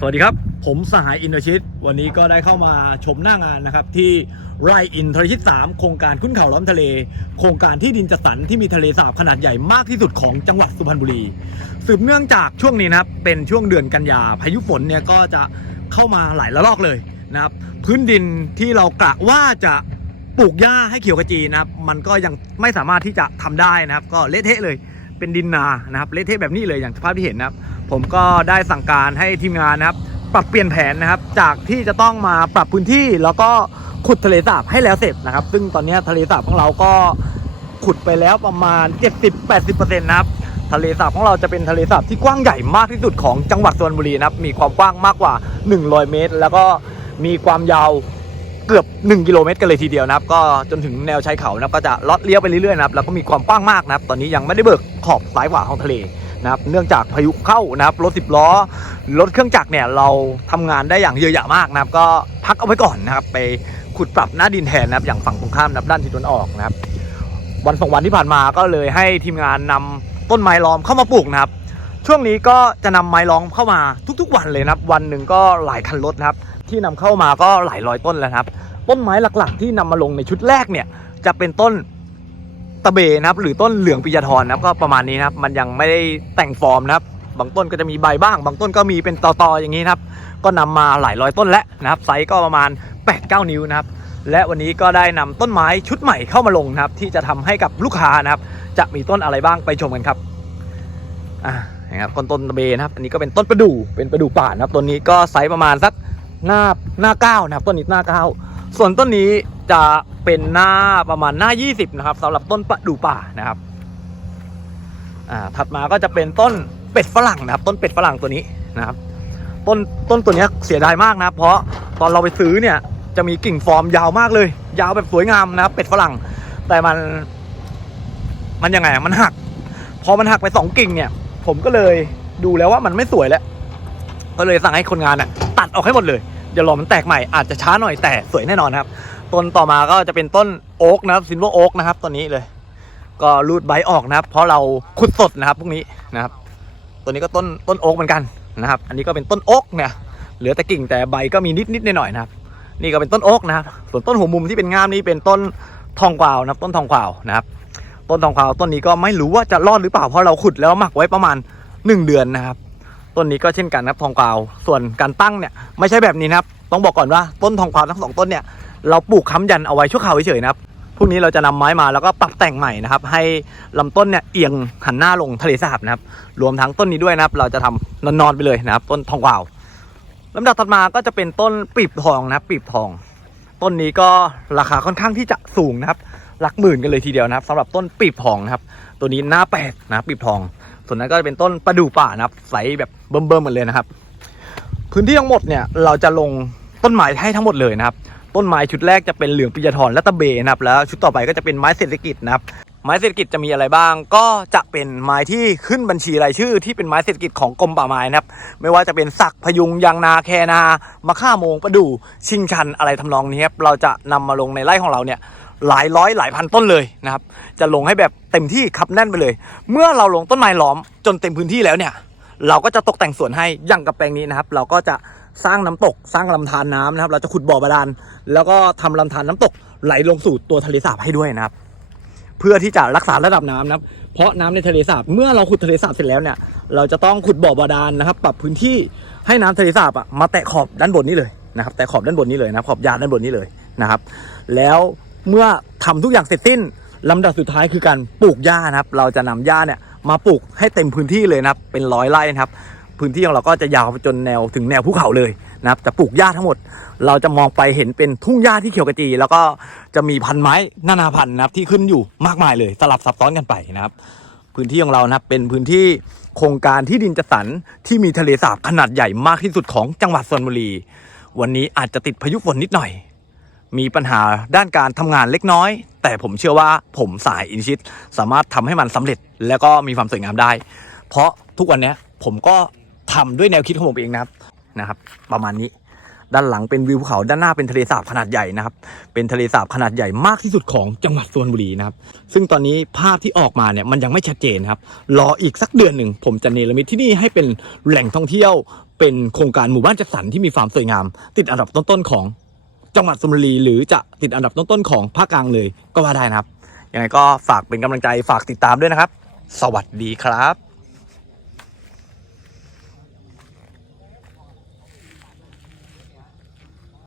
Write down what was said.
สวัสดีครับ ผมสหายอินทรชิต วันนี้ก็ได้เข้ามาชมหน้างานนะครับ ที่ไร่อินทรชิต 3 โครงการขึ้นเขาล้อมทะเล โครงการที่ดินจัดสรรที่มีทะเลสาบขนาดใหญ่มากที่สุดของจังหวัดสุพรรณบุรี สืบเนื่องจากช่วงนี้นะครับ เป็นช่วงเดือนกันยาพายุฝนเนี่ยก็จะเข้ามาหลายระลอกเลยนะครับ พื้นดินที่เรากะว่าจะปลูกหญ้าให้เขียวขจีนะครับ มันก็ยังไม่สามารถที่จะทำได้นะครับ ก็เละเทะเลยเป็นดินนานะครับเละเทะแบบนี้เลยอย่างสภาพที่เห็นนะครับ ผมก็ได้สั่งการให้ทีมงานนะครับ ปรับเปลี่ยนแผนนะครับ จากที่จะต้องมาปรับพื้นที่แล้วก็ขุดทะเลสาบให้แล้วเสร็จนะครับ ซึ่งตอนนี้ทะเลสาบของเราก็ขุดไปแล้วประมาณ 70-80%นะครับทะเลสาบของเราจะเป็นทะเลสาบที่กว้างใหญ่มากที่สุดของจังหวัดสุพรรณบุรีนะครับ มีความกว้างมากกว่า 100 เมตร แล้วก็มีความยาวเกือบ 1 กิโลเมตรกันเลยทีเดียวนะครับ ก็จนถึงแนวชายเขานะครับ ก็จะลอดเลี้ยวไปเรื่อยๆนะครับ แล้วก็มีความกว้างมากนะครับ ตอนนี้ยังไม่ได้เบิกขอบซ้ายขวาของทะเล นะครับเนื่องจากพายุเข้านะครับรถสิบล้อรถเครื่องจักรเนี่ยเราทำงานได้อย่างเยอะแยะมากนะครับ ก็พักเอาไว้ก่อนนะครับ ไปขุดปรับหน้าดินแทนนะครับ อย่างฝั่งตรงข้ามนะครับด้านทิศตะวันออกนะครับ วันสองวันที่ผ่านมาก็เลยให้ทีมงานนำต้นไม้ล้อมเข้ามาปลูกนะครับ ช่วงนี้ก็จะนำไม้ล้อมเข้ามาทุกๆ วันเลยนะครับ วันหนึ่งก็หลายคันรถนะครับ ที่นำเข้ามาก็หลายร้อยต้นแล้วครับ ต้นไม้หลักๆ ที่นำมาลงในชุดแรกเนี่ยจะเป็นต้น ตะเบนะครับหรือต้นเหลืองปิยธรนะครับก็ประมาณนี้นะครับมันยังไม่ได้แต่งฟอร์มนะครับบางต้นก็จะมีใบบ้าง บางต้นก็มีเป็นตอๆอย่างนี้นะครับก็นำมาหลายร้อยต้นแล้วนะครับไซส์ก็ประมาณ 8-9 นิ้วนะครับและวันนี้ก็ได้นำต้นไม้ชุดใหม่เข้ามาลงนะครับที่จะทำให้กับลูกค้านะครับจะมีต้นอะไรบ้างไปชมกันครับอ่านะครับต้นต้นตะเบนะครับอันนี้ก็เป็นต้นประดู่เป็นประดู่ป่านะครับต้นนี้ก็ไซส์ประมาณสักหน้าหน้าเก้านะครับต้นนี้หน้าเก้าส่วนต้นนี้ จะเป็นหน้าประมาณหน้า 20 นะครับสำหรับต้นประดู่ป่านะครับอ่าถัดมาก็จะเป็นต้นเป็ดฝรั่งนะครับ ต้นเป็ดฝรั่งตัวนี้นะครับ ต้นต้นตัวเนี้ยเสียดายมากนะครับเพราะตอนเราไปซื้อเนี่ยจะมีกิ่งฟอร์มยาวมากเลย ยาวแบบสวยงามนะครับ เป็ดฝรั่ง แต่มัน มันยังไงอะมันหัก พอมันหักไปสองกิ่งเนี่ย ผมก็เลยดูแล้วว่ามันไม่สวยแล้ว ก็เลยสั่งให้คนงานอะตัดออกให้หมดเลยเดี๋ยวรอมันแตกใหม่อาจจะช้าหน่อยแต่สวยแน่นอนครับ ต้นต่อมาก็จะเป็นต้นโอ๊กนะครับซินเวอร์โอ๊กนะครับตัวนี้เลย ก็รูดใบออกนะครับ เพราะเราขุดสดนะครับพวกนี้นะครับตัวนี้ก็ต้นต้นโอ๊กเหมือนกันนะครับ อันนี้ก็เป็นต้นโอ๊กเนี่ยเหลือแต่กิ่งแต่ใบก็มีนิดนิดหน่อยๆนะครับ นี่ก็เป็นต้นโอ๊กนะครับ ส่วนต้นหัวมุมที่เป็นงามนี่เป็นต้นทองกวาวนะครับ ต้นทองกวาวนะครับ ต้นทองกวาวต้นนี้ก็ไม่รู้ว่าจะรอดหรือเปล่าเพราะเราขุดแล้วหมักไว้ประมาณ 1 เดือนนะครับต้นนี้ก็เช่นกันนะครับทองกวาว ส่วนการตั้งเนี่ยไม่ใช่แบบนี้นะครับ ต้องบอกก่อนว่าต้นทองกวาวทั้งสองต้นเนี่ย เราปลูกค้ำยันเอาไว้ชั่วคราวเฉยๆนะครับพรุ่งนี้เราจะนำไม้มาแล้วก็ปรับแต่งใหม่นะครับ ให้ลำต้นเนี่ยเอียงหันหน้าลงทะเลสาบนะครับ รวมทั้งต้นนี้ด้วยนะครับ เราจะทำนอนๆไปเลยนะครับ ต้นทองกวาวลำดับถัดมาก็จะเป็นต้นปีบทองนะครับปีบทอง ต้นนี้ก็ราคาค่อนข้างที่จะสูงนะครับ หลักหมื่นกันเลยทีเดียวนะครับสำหรับต้นปีบทองนะครับ ตัวนี้หน้าแปดนะครับปีบทอง ส่วนนั้นก็จะเป็นต้นประดู่ป่านะครับใสแบบเบิ่มๆเหมือนเลยนะครับ พื้นที่ทั้งหมดเนี่ยเราจะลงต้นไม้ให้ทั้งหมดเลยนะครับ ต้นไม้ชุดแรกจะเป็นเหลืองปิยธรและตะเบนะครับแล้วชุดต่อไปก็จะเป็นไม้เศรษฐกิจนะครับไม้เศรษฐกิจจะมีอะไรบ้าง ก็จะเป็นไม้ที่ขึ้นบัญชีรายชื่อ ที่เป็นไม้เศรษฐกิจของกรมป่าไม้นะครับไม่ว่าจะเป็นสักพยุงยางนาแคนา มะข่าโมงประดู่ชิงชันอะไรทำนองนี้ครับเราจะนำมาลงในไร่ของเราเนี่ยหลายร้อยหลายพันต้นเลยนะครับ จะลงให้แบบเต็มที่ครับแน่นไปเลย เมื่อเราลงต้นไม้ล้อมจนเต็มพื้นที่แล้วเนี่ย เราก็จะตกแต่งสวนให้อย่างกับแปลงนี้นะครับ เราก็จะ สร้างน้ำตก สร้างลำธารน้ำนะครับ เราจะขุดบ่อบาดาลแล้วก็ทำลำธารน้ำตกไหลลงสู่ตัวทะเลสาบให้ด้วยนะครับ เพื่อที่จะรักษาระดับน้ำนะครับ เพราะน้ำในทะเลสาบเมื่อเราขุดทะเลสาบเสร็จแล้วเนี่ย เราจะต้องขุดบ่อบาดาลนะครับ ปรับพื้นที่ให้น้ำทะเลสาบอะมาแตะขอบด้านบนนี้เลยนะครับ แตะขอบด้านบนนี้เลยนะขอบยาด้านบนนี้เลยนะครับ แล้วเมื่อทำทุกอย่างเสร็จสิ้นลำดับสุดท้ายคือการปลูกหญ้านะครับ เราจะนำหญ้าเนี่ยมาปลูกให้เต็มพื้นที่เลยนะครับ เป็นร้อยไร่นะครับ พื้นที่ของเราก็จะยาวจนแนวถึงแนวภูเขาเลยนะครับจะปลูกหญ้าทั้งหมด เราจะมองไปเห็นเป็นทุ่งหญ้าที่เขียวกระจี แล้วก็จะมีพันไม้นานาพันธุ์นะครับที่ขึ้นอยู่มากมายเลย สลับซับซ้อนกันไปนะครับ พื้นที่ของเรานะครับเป็นพื้นที่โครงการที่ดินจัดสรรที่มีทะเลสาบขนาดใหญ่มากที่สุดของจังหวัดชลบุรี วันนี้อาจจะติดพายุฝนนิดหน่อย มีปัญหาด้านการทำงานเล็กน้อย แต่ผมเชื่อว่าผมสายอินชิต สามารถทำให้มันสำเร็จ แล้วก็มีความสวยงามได้ เพราะทุกวันนี้ผมก็ ทำด้วยแนวคิดของผมเองนะครับนะครับ ประมาณนี้ ด้านหลังเป็นวิวภูเขาด้านหน้าเป็นทะเลสาบขนาดใหญ่นะครับ เป็นทะเลสาบขนาดใหญ่มากที่สุดของจังหวัดสุพรรณบุรีนะครับ ซึ่งตอนนี้ภาพที่ออกมาเนี่ยมันยังไม่ชัดเจนครับ รออีกสักเดือนหนึ่งผมจะเนรมิตที่นี่ให้เป็นแหล่งท่องเที่ยว เป็นโครงการหมู่บ้านจัดสรรที่มีความสวยงาม ติดอันดับต้นๆของจังหวัดสุพรรณบุรีหรือจะติดอันดับต้นๆของภาคกลางเลยก็ว่าได้นะครับยังไงก็ฝากเป็นกำลังใจฝากติดตามด้วยนะครับ สวัสดีครับ